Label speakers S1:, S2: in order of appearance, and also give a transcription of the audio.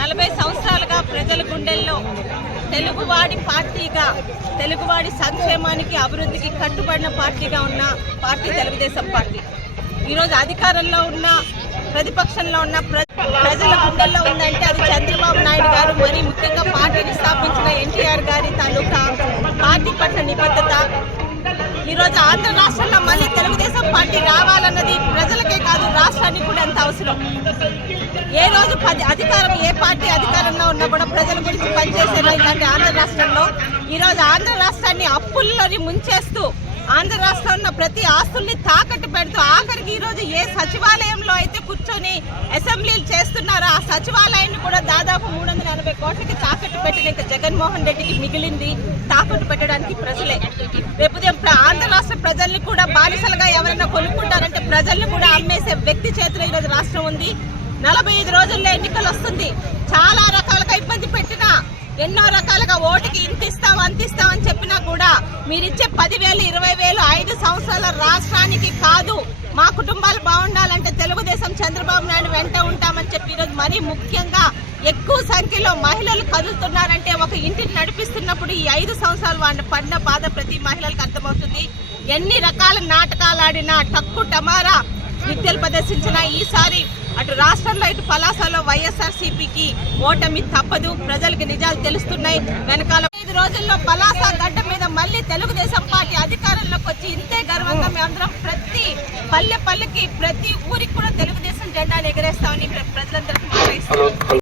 S1: నలభై సంవత్సరాలుగా ప్రజల గుండెల్లో తెలుగువాడి పార్టీగా తెలుగువాడి సంక్షేమానికి అభివృద్ధికి కట్టుబడిన పార్టీగా ఉన్న పార్టీ తెలుగుదేశం పార్టీ. ఈరోజు అధికారంలో ఉన్న ప్రతిపక్షంలో ఉన్న ప్రజల గుండెల్లో ఉందంటే ఈరోజు ఆంధ్ర రాష్ట్రంలో మళ్ళీ తెలుగుదేశం పార్టీ రావాలన్నది ప్రజలకే కాదు రాష్ట్రానికి కూడా ఎంత అవసరం? ఏ రోజు పది అధికారం ఏ పార్టీ అధికారంలో ఉన్నా కూడా ప్రజల గురించి పనిచేసేలా ఇలాంటి ఆంధ్ర రాష్ట్రంలో ఈరోజు ఆంధ్ర రాష్ట్రాన్ని అప్పుల్లోని ముంచేస్తూ ఆంధ్ర రాష్ట్రంలో ఉన్న ప్రతి ఆస్తుల్ని తాకట్టు పెడుతూ ఆఖరికి ఈరోజు ఏ సచివాలయంలో అయితే కూర్చొని అసెంబ్లీలు చేస్తున్నారో ఆ సచివాలయాన్ని కూడా దాదాపు మూడు వందల ఎనభై కోట్లకి తాకట్టు పెట్టిన ఇంకా జగన్మోహన్ రెడ్డికి మిగిలింది తాకట్టు పెట్టడానికి ప్రజలే. రేపు ఉదయం ఆంధ్ర రాష్ట్ర ప్రజల్ని కూడా బానిసలుగా ఎవరైనా కొనుక్కుంటారంటే ప్రజల్ని కూడా అమ్మేసే వ్యక్తి చేతిలో ఈరోజు రాష్ట్రం ఉంది. నలభై ఐదు రోజుల్లో ఎన్నికలు వస్తుంది. చాలా రకాలుగా ఇబ్బంది పెట్టినా ఎన్నో రకాలుగా ఓటుకి ఇంత ఇస్తాం అంత అని చెప్పినా కూడా మీరిచ్చే పదివేలు ఇరవై వేలు ఐదు సంవత్సరాల రాష్ట్రానికి కాదు. మా కుటుంబాలు బాగుండాలంటే తెలుగుదేశం చంద్రబాబు నాయుడు వెంట ఉంటామని చెప్పి ఈరోజు మరీ ముఖ్యంగా ఎక్కువ సంఖ్యలో మహిళలు కదులుతున్నారంటే ఒక ఇంటిని నడిపిస్తున్నప్పుడు ఈ ఐదు సంవత్సరాలు వాళ్ళ పడిన బాధ ప్రతి మహిళలకు అర్థమవుతుంది. ఎన్ని రకాల నాటకాలు ఆడినా టక్కు టమారా విద్యలు ప్రదర్శించిన ఈసారి అటు రాష్ట్రంలో ఇటు పలాసలో వైఎస్ఆర్ సిపికి ఓటమి తప్పదు. ప్రజలకు నిజాలు తెలుస్తున్నాయి. వెనకాల ఐదు రోజుల్లో పలాస గడ్డ మీద మళ్ళీ తెలుగుదేశం పార్టీ అధికారంలోకి వచ్చి ఇంతే గర్వంగా మేమందరం ప్రతి పల్లె పల్లెకి ప్రతి ఊరికి కూడా తెలుగుదేశం జెండాను ఎగరేస్తామని ప్రజలందరికీ మాట